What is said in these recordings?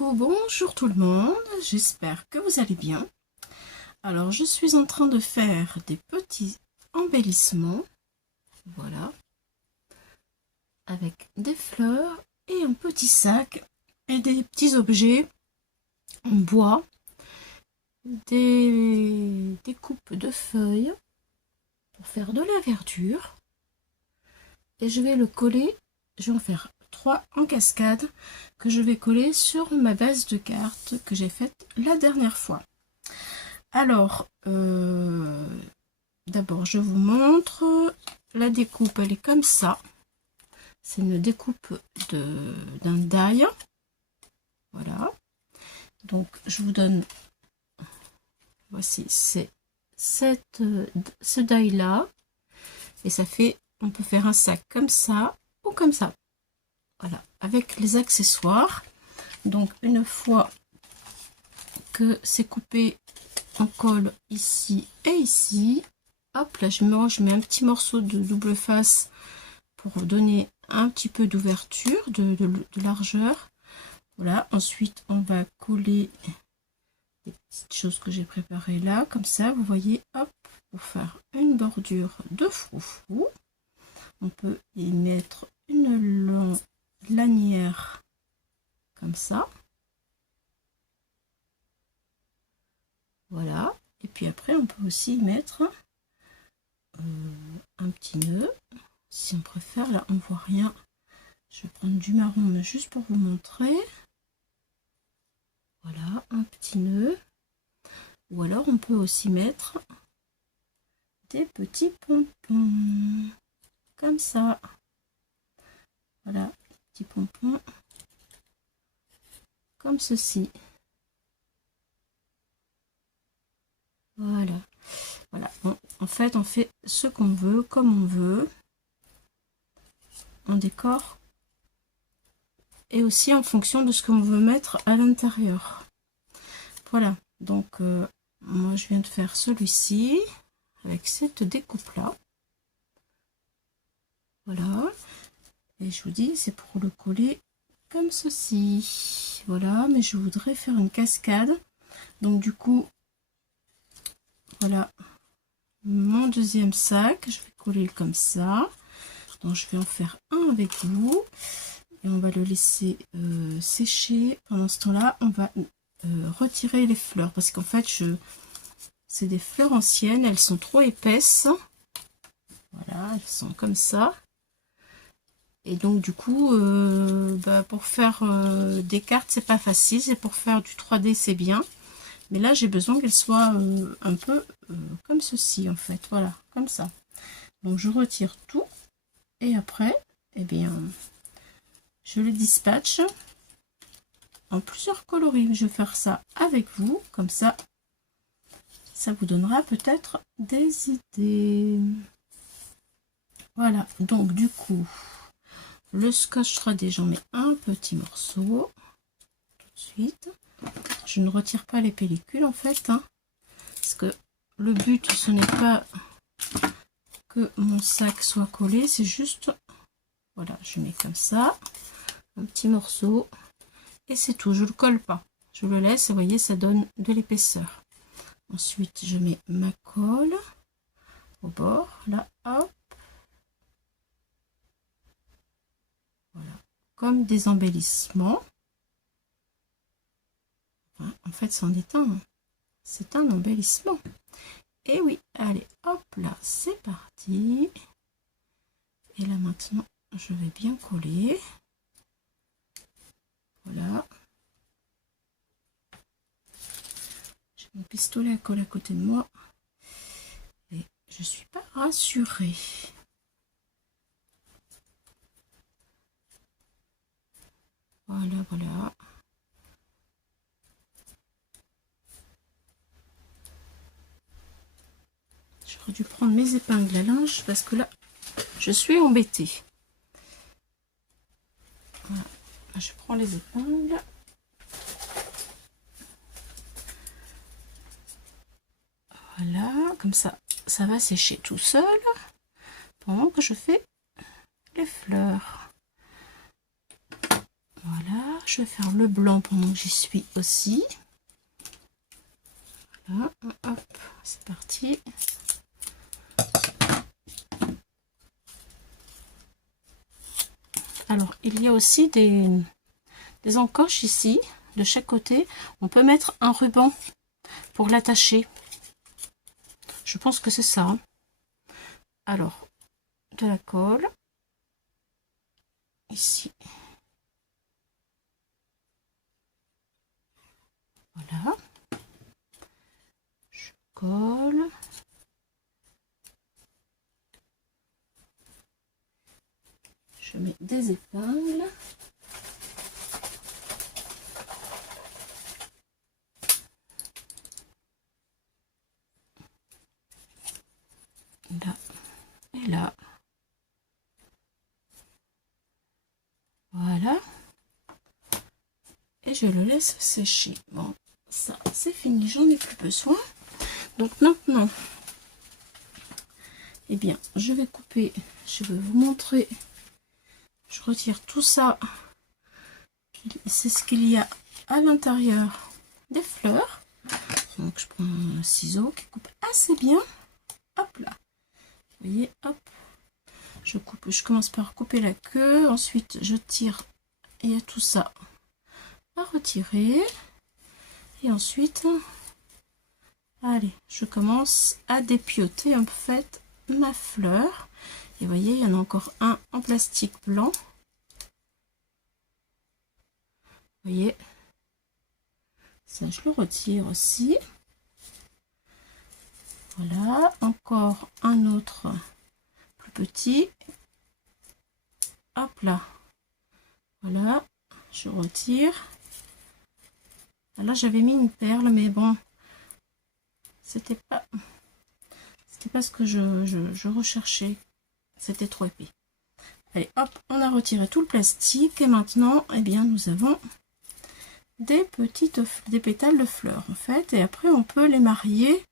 Coucou, bonjour tout le monde, j'espère que vous allez bien. Alors je suis en train de faire des petits embellissements, voilà, avec des fleurs et un petit sac et des petits objets en bois, des coupes de feuilles pour faire de la verdure. Et je vais le coller, je vais en faire 3 en cascade que je vais coller sur ma base de cartes que j'ai faite la dernière fois. Alors, d'abord je vous montre la découpe, elle est comme ça. C'est une découpe d'un die. Voilà. Donc je vous donne, voici, c'est ce die là. Et ça fait, on peut faire un sac comme ça ou comme ça. Voilà, avec les accessoires. Donc une fois que c'est coupé, on colle ici et ici. Hop, là je mets un petit morceau de double face pour donner un petit peu d'ouverture, de largeur. Voilà, ensuite on va coller les petites choses que j'ai préparées là, comme ça, vous voyez, hop, pour faire une bordure de froufrou. On peut y mettre une lanière comme ça. Voilà, et puis après on peut aussi mettre un petit nœud, si on préfère. Là on voit rien, je vais prendre du marron mais juste pour vous montrer. Voilà, un petit nœud, ou alors on peut aussi mettre des petits pompons comme ça. Voilà, petits pompons comme ceci. Voilà, voilà. Bon, en fait, on fait ce qu'on veut, comme on veut. On décore. Et aussi en fonction de ce qu'on veut mettre à l'intérieur. Voilà, donc moi je viens de faire celui-ci avec cette découpe-là. Voilà. Et je vous dis, c'est pour le coller comme ceci. Voilà, mais je voudrais faire une cascade. Donc du coup, voilà mon deuxième sac. Je vais coller comme ça. Donc je vais en faire un avec vous. Et on va le laisser sécher. Pendant ce temps-là, on va retirer les fleurs. Parce qu'en fait, c'est des fleurs anciennes. Elles sont trop épaisses. Voilà, elles sont comme ça. Et donc du coup, pour faire des cartes, c'est pas facile. C'est pour faire du 3D, c'est bien. Mais là, j'ai besoin qu'elles soient un peu comme ceci, en fait. Voilà, comme ça. Donc je retire tout. Et après, eh bien, je le dispatche en plusieurs coloris. Je vais faire ça avec vous. Comme ça, ça vous donnera peut-être des idées. Voilà, donc du coup, le scotch 3D, j'en mets un petit morceau tout de suite. Je ne retire pas les pellicules en fait, hein, parce que le but ce n'est pas que mon sac soit collé, c'est juste, voilà, je mets comme ça, un petit morceau, et c'est tout, je le colle pas. Je le laisse, vous voyez, ça donne de l'épaisseur. Ensuite, je mets ma colle au bord, là, hop. Voilà, comme des embellissements. Enfin, en fait, c'en est un. C'est un embellissement. Et oui, allez, hop là, c'est parti. Et là, maintenant, je vais bien coller. Voilà. J'ai mon pistolet à colle à côté de moi. Et je suis pas rassurée. Voilà, voilà. J'aurais dû prendre mes épingles à linge parce que là, je suis embêtée. Voilà. Je prends les épingles. Voilà, comme ça, ça va sécher tout seul pendant que je fais les fleurs. Voilà. je vais faire le blanc pendant que j'y suis aussi. Voilà, hop, c'est parti. Alors, il y a aussi des encoches ici, de chaque côté. On peut mettre un ruban pour l'attacher. Je pense que c'est ça. Alors, de la colle. Ici. Voilà. Je colle. Je mets des épingles. Là et là. Voilà. Et je le laisse sécher. Bon, ça c'est fini, j'en ai plus besoin. Donc maintenant, eh bien, je vais couper, je vais vous montrer. Je retire tout ça. C'est ce qu'il y a à l'intérieur des fleurs. Donc je prends un ciseau qui coupe assez bien. Hop là. Vous voyez, hop. Je coupe, je commence par couper la queue. Ensuite, je tire. Il y a tout ça à retirer. Et ensuite, allez, je commence à dépioter en fait ma fleur. Et vous voyez, il y en a encore un en plastique blanc. Vous voyez, ça je le retire aussi. Voilà, encore un autre plus petit. Hop là. Voilà, je retire. Là j'avais mis une perle, mais bon, c'était pas ce que je recherchais. C'était trop épais. Allez, hop, on a retiré tout le plastique et maintenant, eh bien, nous avons des pétales de fleurs en fait. Et après, on peut les marier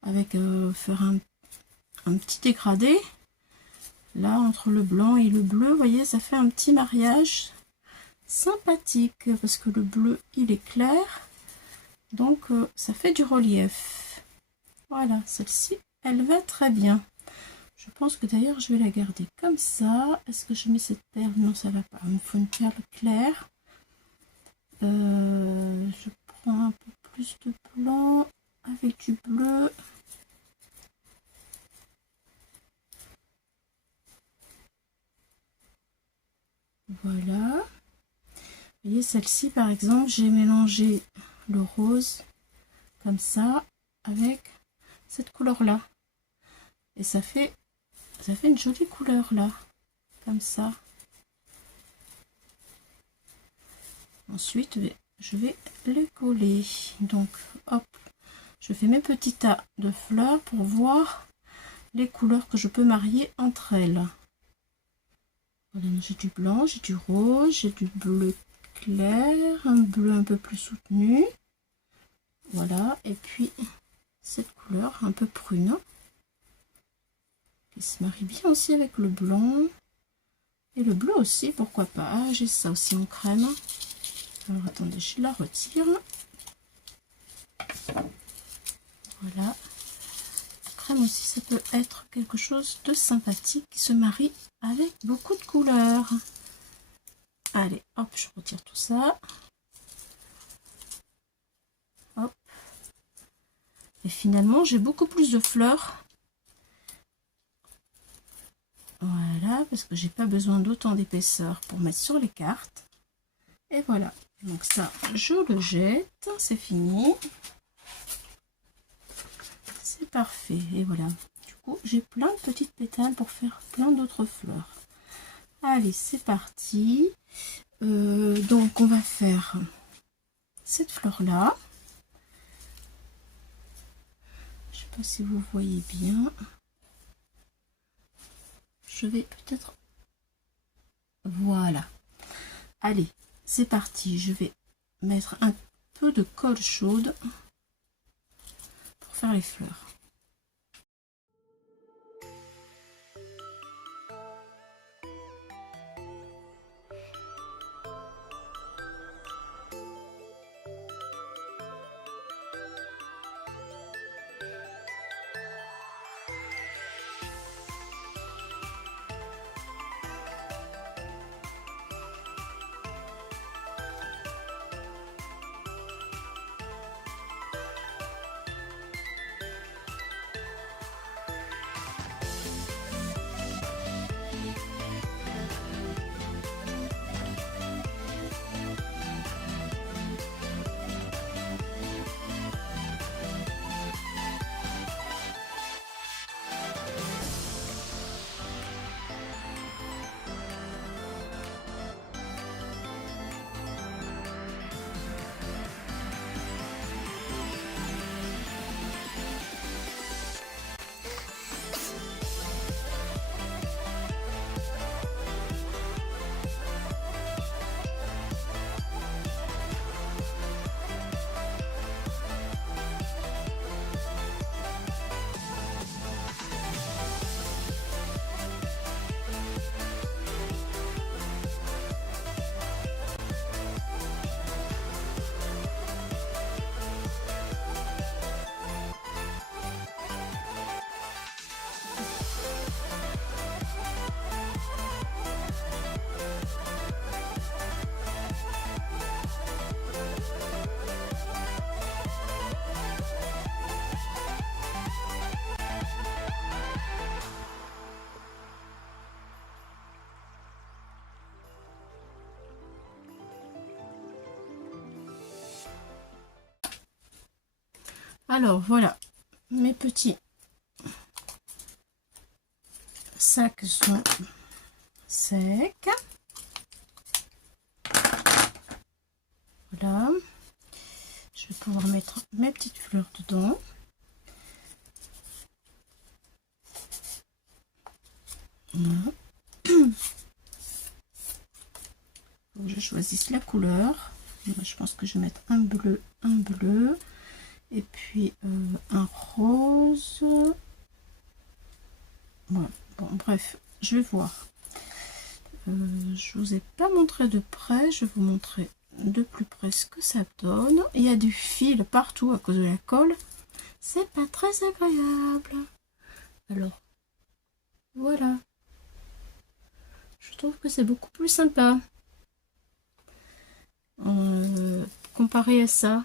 avec faire un petit dégradé. Là, entre le blanc et le bleu, vous voyez, ça fait un petit mariage sympathique parce que le bleu, il est clair. Donc, ça fait du relief. Voilà, celle-ci, elle va très bien. Je pense que d'ailleurs, je vais la garder comme ça. Est-ce que je mets cette perle? Non, ça va pas. Il me faut une perle claire. Je prends un peu plus de blanc avec du bleu. Voilà. Vous voyez, celle-ci, par exemple, j'ai mélangé le rose comme ça avec cette couleur-là. Et ça fait une jolie couleur là, comme ça. Ensuite, je vais les coller. Donc, hop, je fais mes petits tas de fleurs pour voir les couleurs que je peux marier entre elles. Voilà, j'ai du blanc, j'ai du rose, j'ai du bleu clair, un bleu un peu plus soutenu. Voilà, et puis cette couleur un peu prune qui se marie bien aussi avec le blanc et le bleu aussi, pourquoi pas. Ah, j'ai ça aussi en crème. Alors attendez, je la retire. Voilà. La crème aussi, ça peut être quelque chose de sympathique qui se marie avec beaucoup de couleurs. Allez, hop, je retire tout ça. Hop. Et finalement, j'ai beaucoup plus de fleurs. Voilà, parce que j'ai pas besoin d'autant d'épaisseur pour mettre sur les cartes. Et voilà. Donc ça, je le jette. C'est fini. C'est parfait. Et voilà. Du coup, j'ai plein de petites pétales pour faire plein d'autres fleurs. Allez, c'est parti. Donc, on va faire cette fleur-là. Je sais pas si vous voyez bien. Je vais peut-être... Voilà. Allez, c'est parti. Je vais mettre un peu de colle chaude pour faire les fleurs. Alors voilà, mes petits sacs sont secs. Voilà, je vais pouvoir mettre mes petites fleurs dedans. Voilà. Faut que je choisisse la couleur. Moi, je pense que je vais mettre un bleu, et puis un rose. Voilà. Bon, bref, je vais voir. Je vous ai pas montré de près, je vais vous montrer de plus près ce que ça donne. Il y a du fil partout à cause de la colle, c'est pas très agréable. Alors voilà, je trouve que c'est beaucoup plus sympa comparé à ça.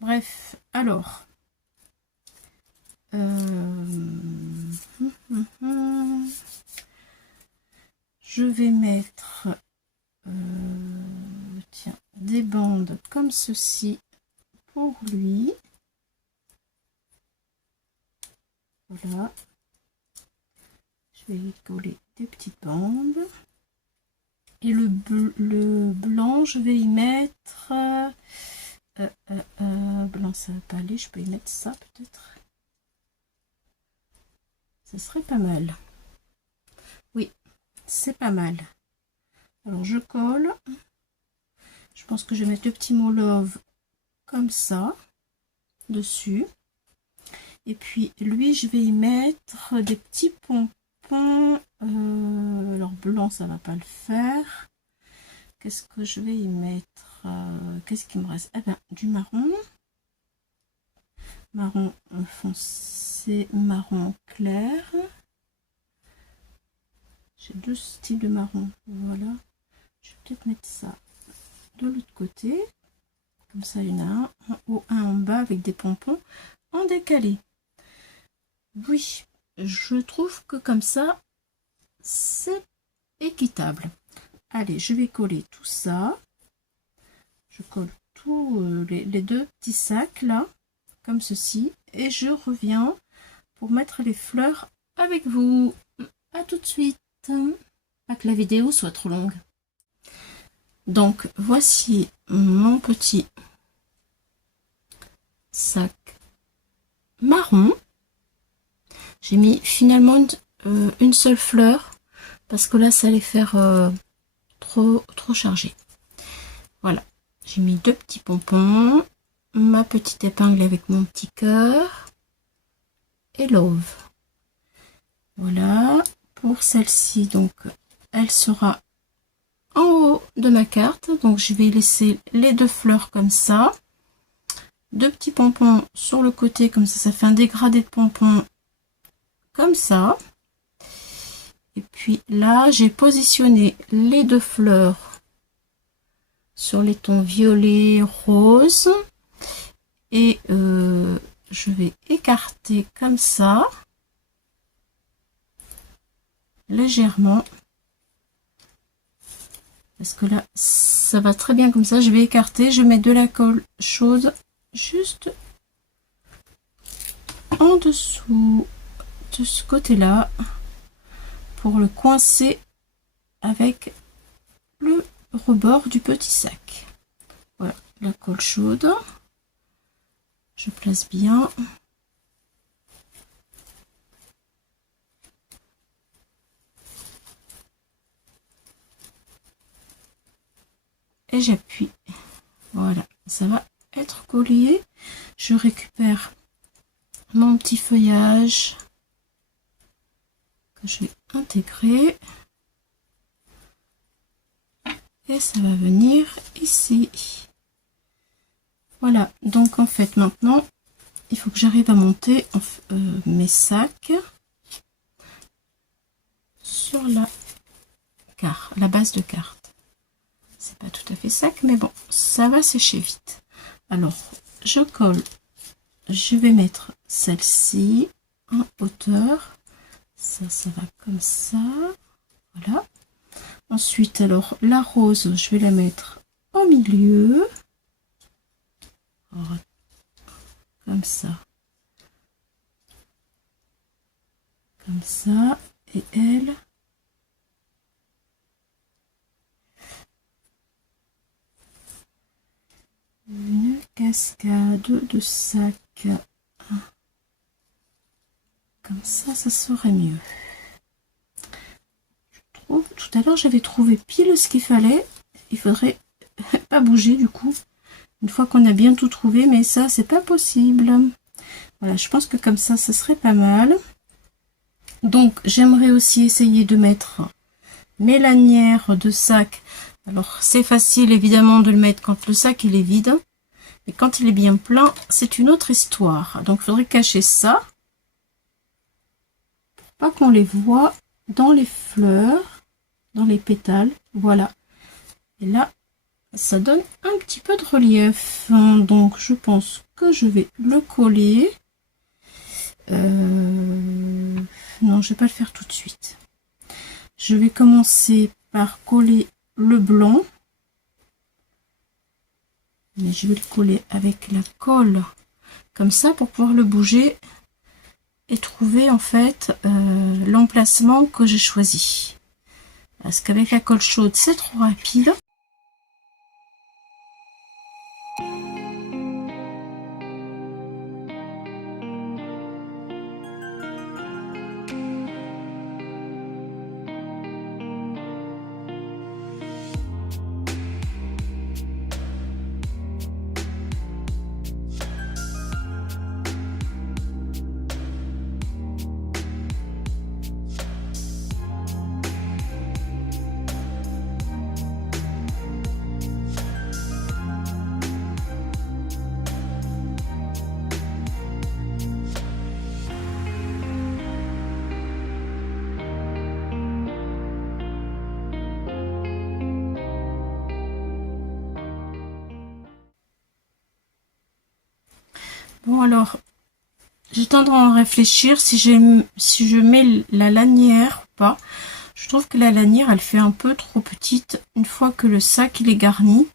Bref, alors je vais mettre tiens, des bandes comme ceci pour lui. Voilà, je vais lui coller des petites bandes. Et le blanc, je vais y mettre blanc, ça va pas aller, je peux y mettre ça peut-être. Ça serait pas mal. Oui, c'est pas mal. Alors je colle. Je pense que je vais mettre le petit mot love comme ça dessus. Et puis lui, je vais y mettre des petits pompons. Alors blanc, ça va pas le faire. Qu'est-ce que je vais y mettre? Qu'est-ce qui me reste? Eh ben, du marron. Marron foncé, marron clair. J'ai deux styles de marron. Voilà. Je vais peut-être mettre ça de l'autre côté. Comme ça, il y en a un en haut, un en bas avec des pompons en décalé. Oui, je trouve que comme ça, c'est équitable. Allez, je vais coller tout ça. Je colle tous les deux petits sacs là, comme ceci. Et je reviens pour mettre les fleurs avec vous. À tout de suite. Pas que la vidéo soit trop longue. Donc, voici mon petit sac marron. J'ai mis finalement une seule fleur parce que là, ça allait faire trop chargé. Voilà, j'ai mis deux petits pompons, ma petite épingle avec mon petit cœur et love. Voilà, pour celle-ci, donc elle sera en haut de ma carte. Donc je vais laisser les deux fleurs comme ça. Deux petits pompons sur le côté, comme ça fait un dégradé de pompons comme ça. Et puis là, j'ai positionné les deux fleurs sur les tons violet, rose. Et je vais écarter comme ça, légèrement. Parce que là, ça va très bien comme ça. Je vais écarter, je mets de la colle chaude juste en dessous de ce côté-là pour le coincer avec le rebord du petit sac. Voilà, la colle chaude. Je place bien. Et j'appuie. Voilà, ça va être collé. Je récupère mon petit feuillage que je vais intégrer. Et ça va venir ici. Voilà, donc en fait maintenant, il faut que j'arrive à monter mes sacs sur la base de carte. C'est pas tout à fait sec, mais bon, ça va sécher vite. Alors, je colle. Je vais mettre celle-ci en hauteur. Ça va comme ça. Voilà. Ensuite, alors, la rose, je vais la mettre au milieu. Alors, comme ça. Comme ça. Et elle. Une cascade de sacs. Comme ça serait mieux. Je trouve, tout à l'heure, j'avais trouvé pile ce qu'il fallait. Il faudrait pas bouger du coup. Une fois qu'on a bien tout trouvé, mais ça, c'est pas possible. Voilà, je pense que comme ça serait pas mal. Donc, j'aimerais aussi essayer de mettre mes lanières de sac. Alors, c'est facile évidemment de le mettre quand le sac il est vide. Et quand il est bien plein, c'est une autre histoire. Donc, il faudrait cacher ça. Pour pas qu'on les voit dans les fleurs, dans les pétales. Voilà. Et là, ça donne un petit peu de relief. Donc, je pense que je vais le coller. Non, je vais pas le faire tout de suite. Je vais commencer par coller le blanc. Mais je vais le coller avec la colle. Comme ça, pour pouvoir le bouger et trouver en fait l'emplacement que j'ai choisi. Parce qu'avec la colle chaude, c'est trop rapide. Bon alors, j'ai tendance à en réfléchir si je mets la lanière ou pas. Je trouve que la lanière, elle fait un peu trop petite une fois que le sac il est garni.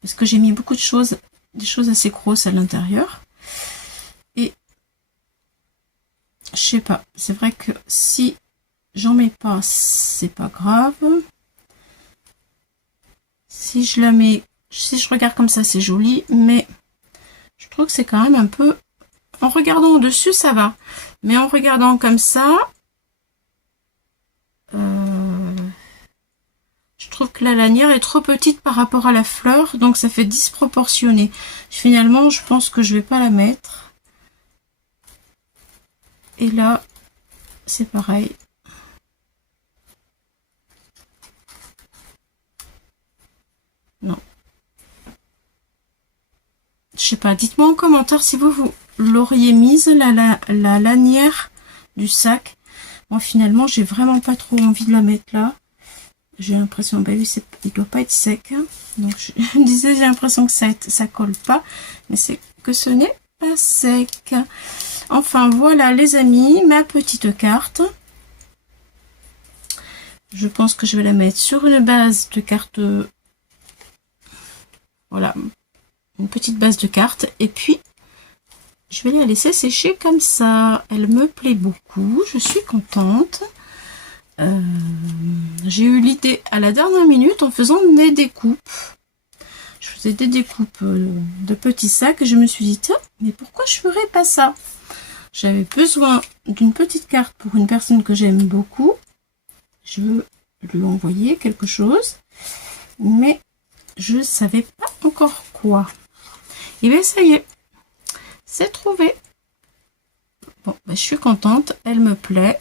Parce que j'ai mis beaucoup de choses, des choses assez grosses à l'intérieur. Et je sais pas, c'est vrai que si j'en mets pas, c'est pas grave. Si je la mets, si je regarde comme ça, c'est joli, mais je trouve que c'est quand même un peu... En regardant au-dessus, ça va. Mais en regardant comme ça, je trouve que la lanière est trop petite par rapport à la fleur. Donc ça fait disproportionné. Finalement, je pense que je vais pas la mettre. Et là, c'est pareil. Non. Je sais pas, dites-moi en commentaire si vous l'auriez mise, la lanière du sac. Moi, finalement, j'ai vraiment pas trop envie de la mettre là. J'ai l'impression, bah oui, il doit pas être sec. Hein. Donc, je disais, j'ai l'impression que ça colle pas. Mais c'est que ce n'est pas sec. Enfin, voilà, les amis, ma petite carte. Je pense que je vais la mettre sur une base de carte. Voilà. Une petite base de cartes et puis je vais la laisser sécher comme ça. Elle me plaît beaucoup, je suis contente. J'ai eu l'idée à la dernière minute en faisant des découpes. Je faisais des découpes de petits sacs et je me suis dit tiens, mais pourquoi je ferais pas ça? J'avais besoin d'une petite carte pour une personne que j'aime beaucoup. Je veux lui envoyer quelque chose, mais je savais pas encore quoi. Et bien ça y est, c'est trouvé. Bon, ben, je suis contente, elle me plaît.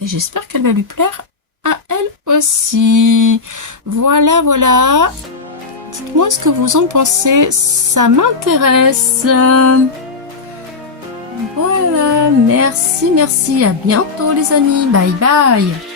Et j'espère qu'elle va lui plaire à elle aussi. Voilà, voilà. Dites-moi ce que vous en pensez, ça m'intéresse. Voilà, merci, merci. À bientôt les amis. Bye bye.